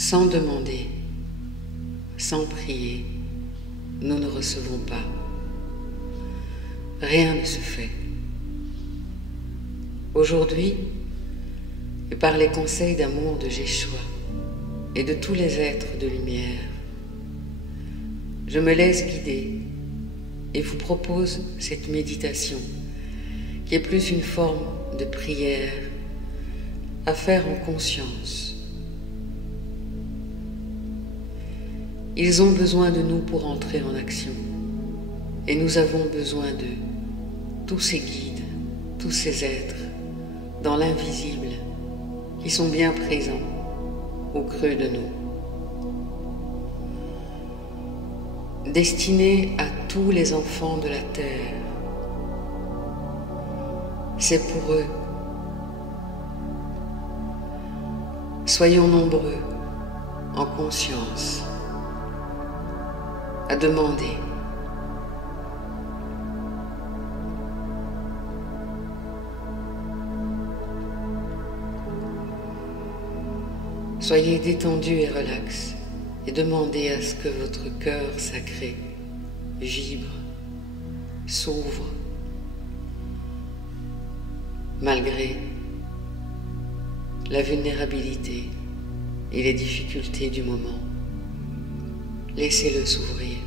Sans demander, sans prier, nous ne recevons pas. Rien ne se fait. Aujourd'hui, et par les conseils d'amour de Yeshua et de tous les êtres de lumière, je me laisse guider et vous propose cette méditation qui est plus une forme de prière à faire en conscience. Ils ont besoin de nous pour entrer en action et nous avons besoin d'eux, tous ces guides, tous ces êtres dans l'invisible qui sont bien présents au creux de nous. Destinés à tous les enfants de la terre, c'est pour eux. Soyons nombreux en conscience à demander. Soyez détendus et relax et demandez à ce que votre cœur sacré vibre, s'ouvre, malgré la vulnérabilité et les difficultés du moment. Laissez-le s'ouvrir.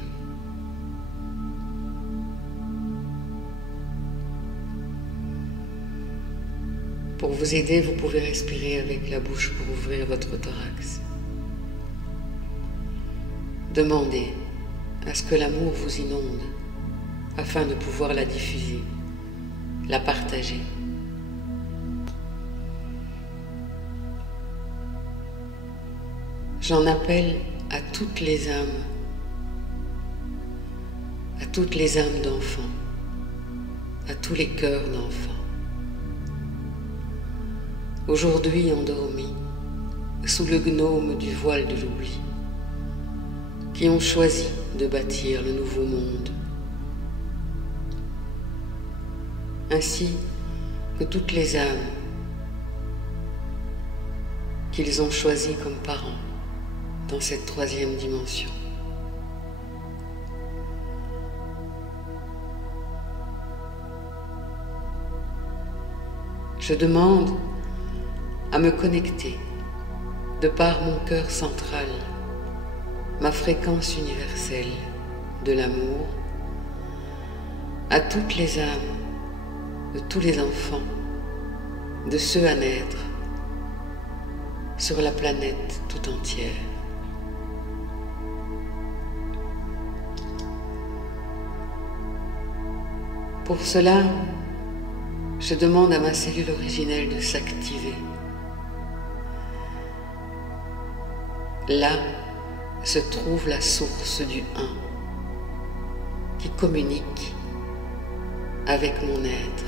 Pour vous aider, vous pouvez respirer avec la bouche pour ouvrir votre thorax. Demandez à ce que l'amour vous inonde afin de pouvoir la diffuser, la partager. J'en appelle à toutes les âmes d'enfants, à tous les cœurs d'enfants, aujourd'hui endormis sous le gnome du voile de l'oubli, qui ont choisi de bâtir le nouveau monde, ainsi que toutes les âmes qu'ils ont choisies comme parents dans cette troisième dimension. Je demande à me connecter de par mon cœur central, ma fréquence universelle de l'amour, à toutes les âmes, de tous les enfants, de ceux à naître sur la planète tout entière. Pour cela, je demande à ma cellule originelle de s'activer. Là se trouve la source du Un qui communique avec mon être,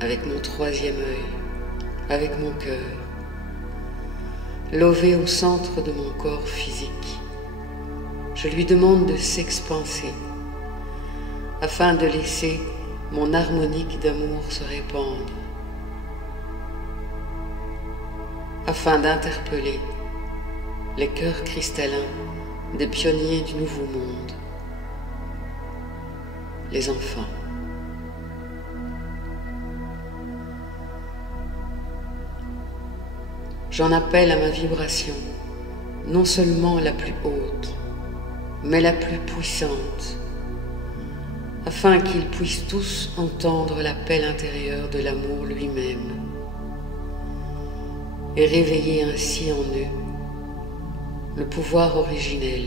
avec mon troisième œil, avec mon cœur, lové au centre de mon corps physique. Je lui demande de s'expanser afin de laisser mon harmonique d'amour se répandre, afin d'interpeller les cœurs cristallins des pionniers du nouveau monde, les enfants. J'en appelle à ma vibration, non seulement la plus haute, mais la plus puissante, afin qu'ils puissent tous entendre l'appel intérieur de l'amour lui-même et réveiller ainsi en eux le pouvoir originel,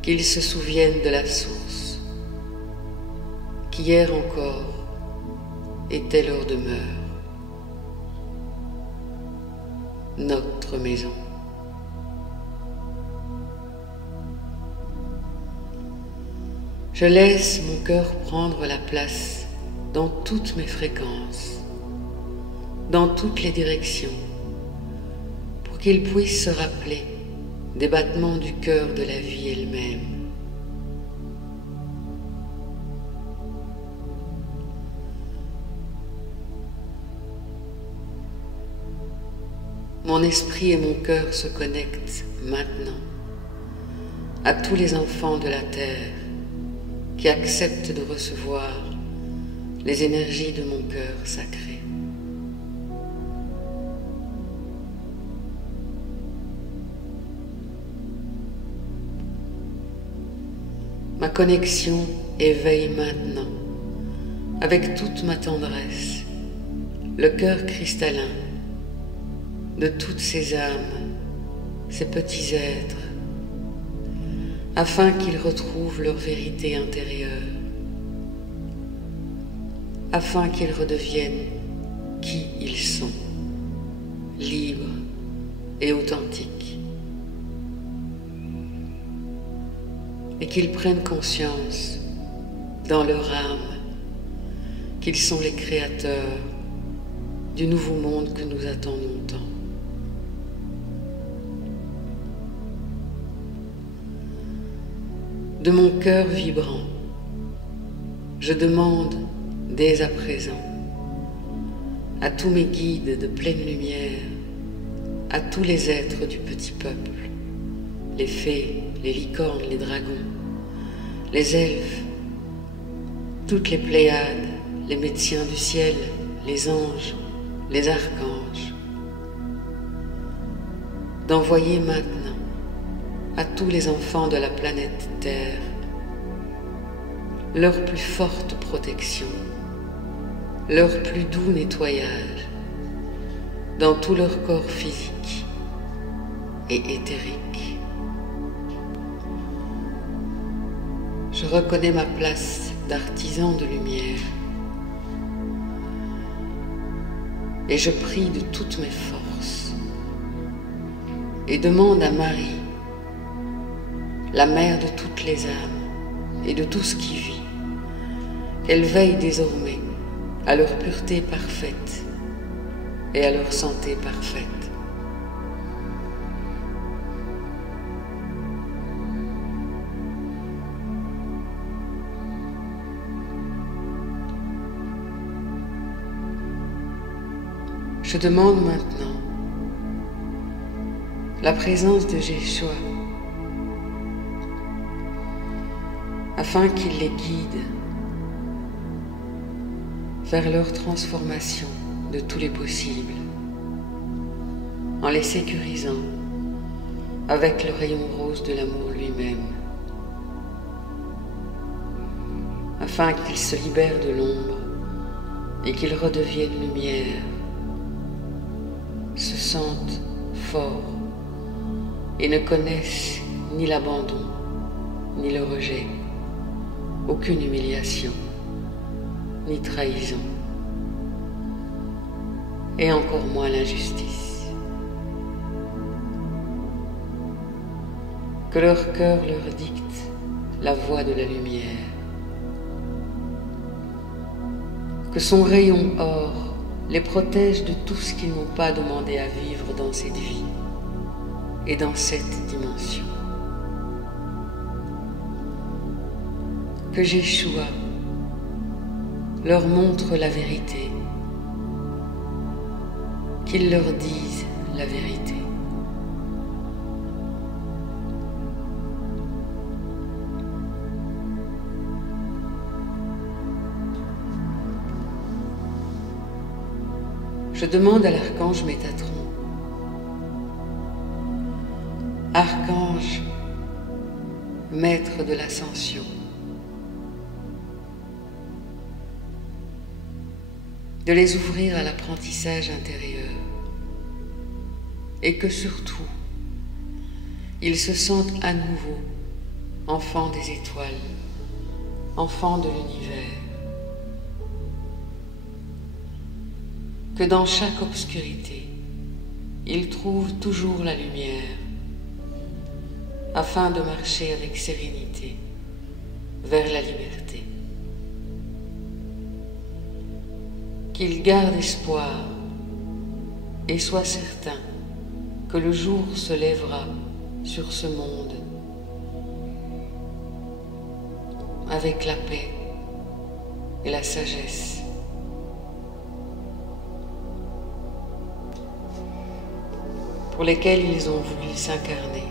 qu'ils se souviennent de la source qui hier encore était leur demeure, notre maison. Je laisse mon cœur prendre la place dans toutes mes fréquences, dans toutes les directions, pour qu'il puisse se rappeler des battements du cœur de la vie elle-même. mon esprit et mon cœur se connectent maintenant à tous les enfants de la terre qui acceptent de recevoir les énergies de mon cœur sacré. Ma connexion éveille maintenant, avec toute ma tendresse, le cœur cristallin de toutes ces âmes, ces petits êtres, afin qu'ils retrouvent leur vérité intérieure, afin qu'ils redeviennent qui ils sont, libres et authentiques, et qu'ils prennent conscience dans leur âme qu'ils sont les créateurs du nouveau monde que nous attendons tant. De mon cœur vibrant, je demande dès à présent à tous mes guides de pleine lumière, à tous les êtres du petit peuple, les fées, les licornes, les dragons, les elfes, toutes les pléiades, les médecins du ciel, les anges, les archanges, d'envoyer maintenant à tous les enfants de la planète Terre leur plus forte protection, leur plus doux nettoyage dans tout leur corps physique et éthérique. Je reconnais ma place d'artisan de lumière et je prie de toutes mes forces et demande à Marie, la mère de toutes les âmes et de tout ce qui vit, qu'elle veille désormais à leur pureté parfaite et à leur santé parfaite. Je demande maintenant la présence de Yeshua afin qu'il les guide vers leur transformation de tous les possibles, en les sécurisant avec le rayon rose de l'amour lui-même, afin qu'ils se libèrent de l'ombre et qu'ils redeviennent lumière, se sentent forts et ne connaissent ni l'abandon, ni le rejet, aucune humiliation, ni trahison, et encore moins l'injustice. Que leur cœur leur dicte la voie de la lumière, que son rayon or les protège de tout ce qu'ils n'ont pas demandé à vivre dans cette vie et dans cette dimension. Que Yeshua leur montre la vérité, qu'il leur dise la vérité. Je demande à l'archange Métatron, archange, maître de l'ascension, de les ouvrir à l'apprentissage intérieur et que surtout, ils se sentent à nouveau enfants des étoiles, enfants de l'univers. Que dans chaque obscurité, ils trouvent toujours la lumière, afin de marcher avec sérénité vers la liberté. Qu'ils gardent espoir et soient certains que le jour se lèvera sur ce monde avec la paix et la sagesse. pour lesquels ils ont voulu s'incarner.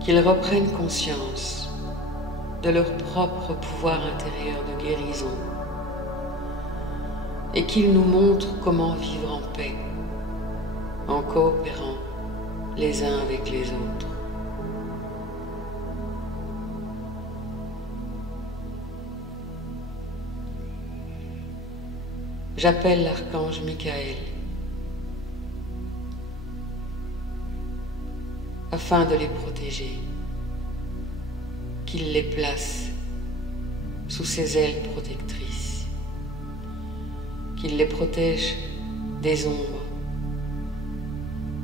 Qu'ils reprennent conscience de leur propre pouvoir intérieur de guérison et qu'ils nous montrent comment vivre en paix, en coopérant les uns avec les autres. J'appelle l'archange Michael afin de les protéger, qu'il les place sous ses ailes protectrices, qu'il les protège des ombres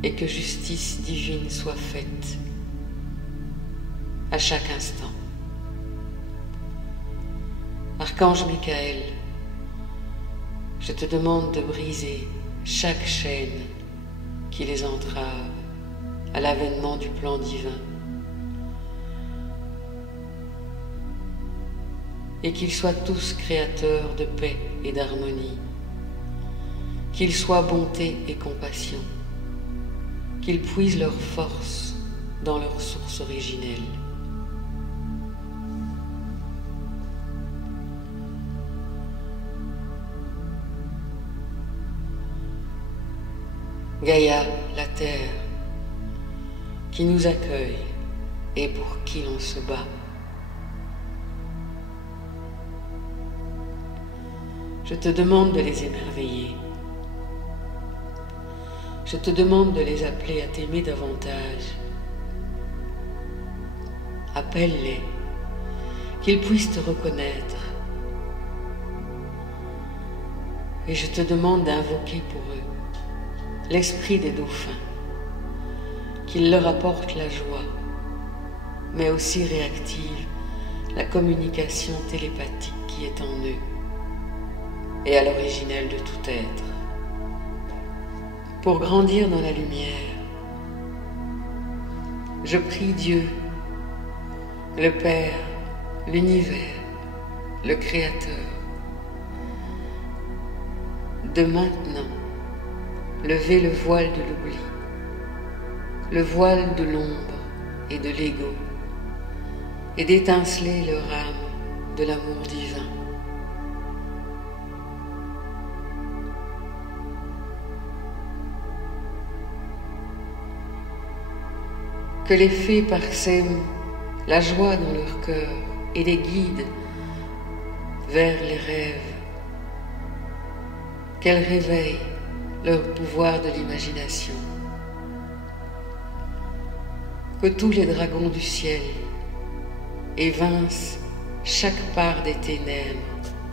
et que justice divine soit faite à chaque instant. Archange Michael, je te demande de briser chaque chaîne qui les entrave à l'avènement du plan divin et qu'ils soient tous créateurs de paix et d'harmonie, qu'ils soient bonté et compassion, qu'ils puisent leur force dans leur source originelle. Gaïa, la terre, qui nous accueille et pour qui l'on se bat. Je te demande de les émerveiller. Je te demande de les appeler à t'aimer davantage. Appelle-les, qu'ils puissent te reconnaître. Et je te demande d'invoquer pour eux l'esprit des dauphins, qu'il leur apporte la joie, mais aussi réactive la communication télépathique qui est en eux et à l'originel de tout être. Pour grandir dans la lumière, je prie Dieu, le Père, l'univers, le Créateur, de maintenant lever le voile de l'oubli, le voile de l'ombre et de l'ego, et d'étinceler leur âme de l'amour divin. Que les fées parsèment la joie dans leur cœur et les guident vers les rêves. Qu'elles réveillent leur pouvoir de l'imagination. Que tous les dragons du ciel évincent chaque part des ténèbres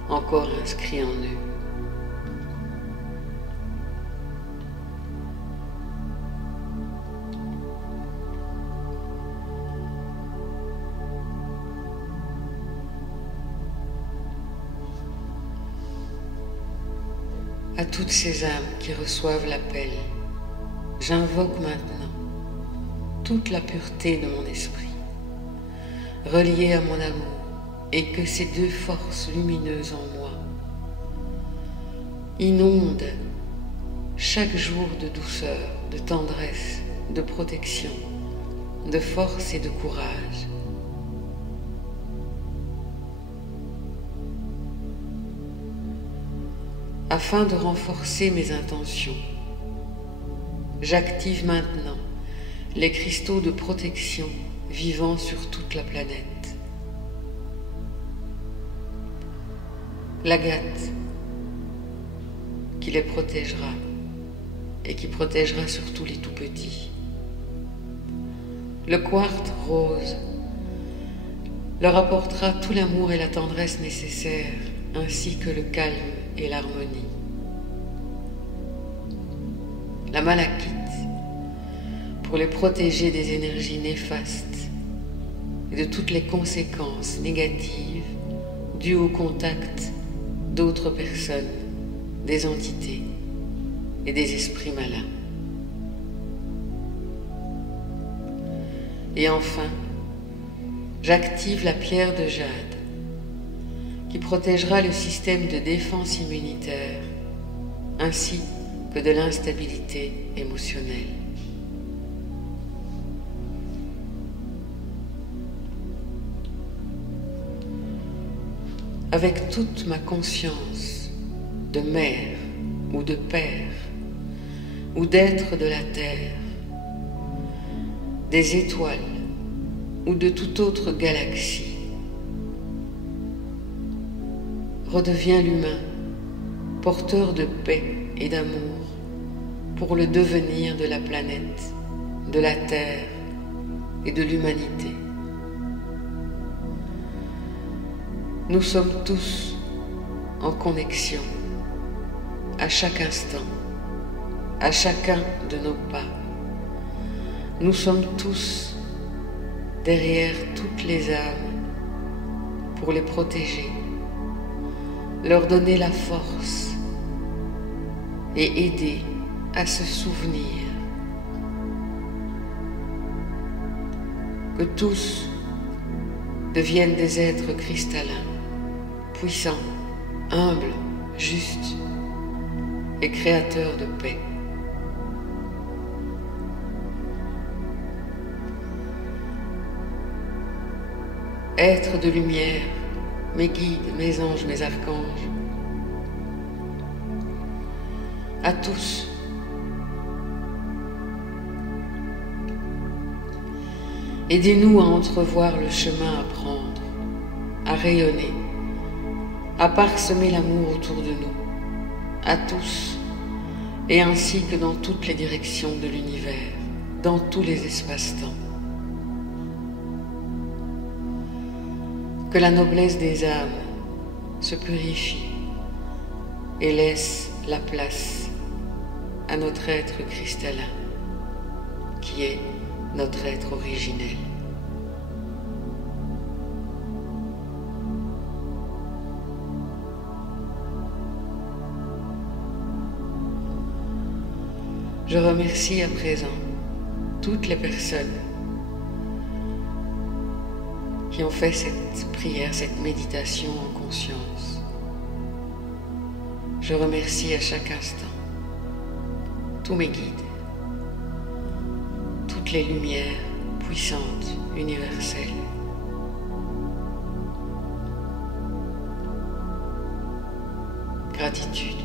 encore inscrits en eux. À toutes ces âmes qui reçoivent l'appel, j'invoque maintenant toute la pureté de mon esprit, reliée à mon amour, et que ces deux forces lumineuses en moi inondent chaque jour de douceur, de tendresse, de protection, de force et de courage. Afin de renforcer mes intentions, j'active maintenant les cristaux de protection vivant sur toute la planète. L'agate qui les protégera et qui protégera surtout les tout-petits. Le quartz rose leur apportera tout l'amour et la tendresse nécessaires, ainsi que le calme et l'harmonie. La malachite, pour les protéger des énergies néfastes et de toutes les conséquences négatives dues au contact d'autres personnes, des entités et des esprits malins. Et enfin, j'active la pierre de jade qui protégera le système de défense immunitaire ainsi que de l'instabilité émotionnelle. Avec toute ma conscience de mère ou de père ou d'être de la terre, des étoiles ou de toute autre galaxie, redevient l'humain, porteur de paix et d'amour pour le devenir de la planète, de la Terre et de l'humanité. Nous sommes tous en connexion, à chaque instant, à chacun de nos pas. Nous sommes tous derrière toutes les âmes pour les protéger, leur donner la force et aider à se souvenir que tous deviennent des êtres cristallins, puissants, humbles, justes et créateurs de paix. Êtres de lumière, mes guides, mes anges, mes archanges, à tous, aidez-nous à entrevoir le chemin à prendre, à rayonner, à parsemer l'amour autour de nous, à tous, et ainsi que dans toutes les directions de l'univers, dans tous les espaces-temps. Que la noblesse des âmes se purifie et laisse la place à notre être cristallin, qui est notre être originel. Je remercie à présent toutes les personnes qui ont fait cette prière, cette méditation en conscience. Je remercie à chaque instant tous mes guides, toutes les lumières puissantes, universelles. Gratitude.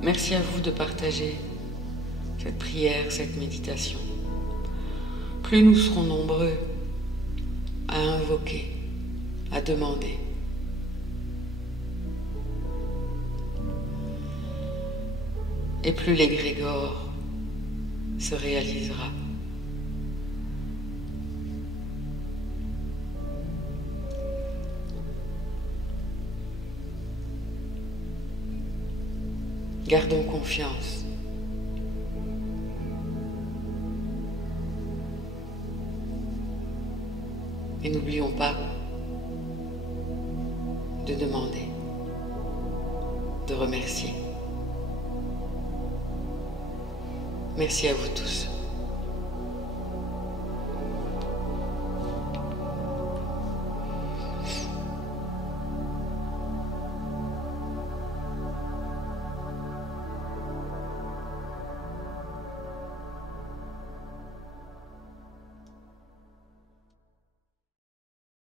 Merci à vous de partager cette prière, cette méditation. Plus nous serons nombreux à invoquer, à demander, et plus l'égrégore se réalisera. Gardons confiance. Et n'oublions pas de demander, de remercier. Merci à vous tous.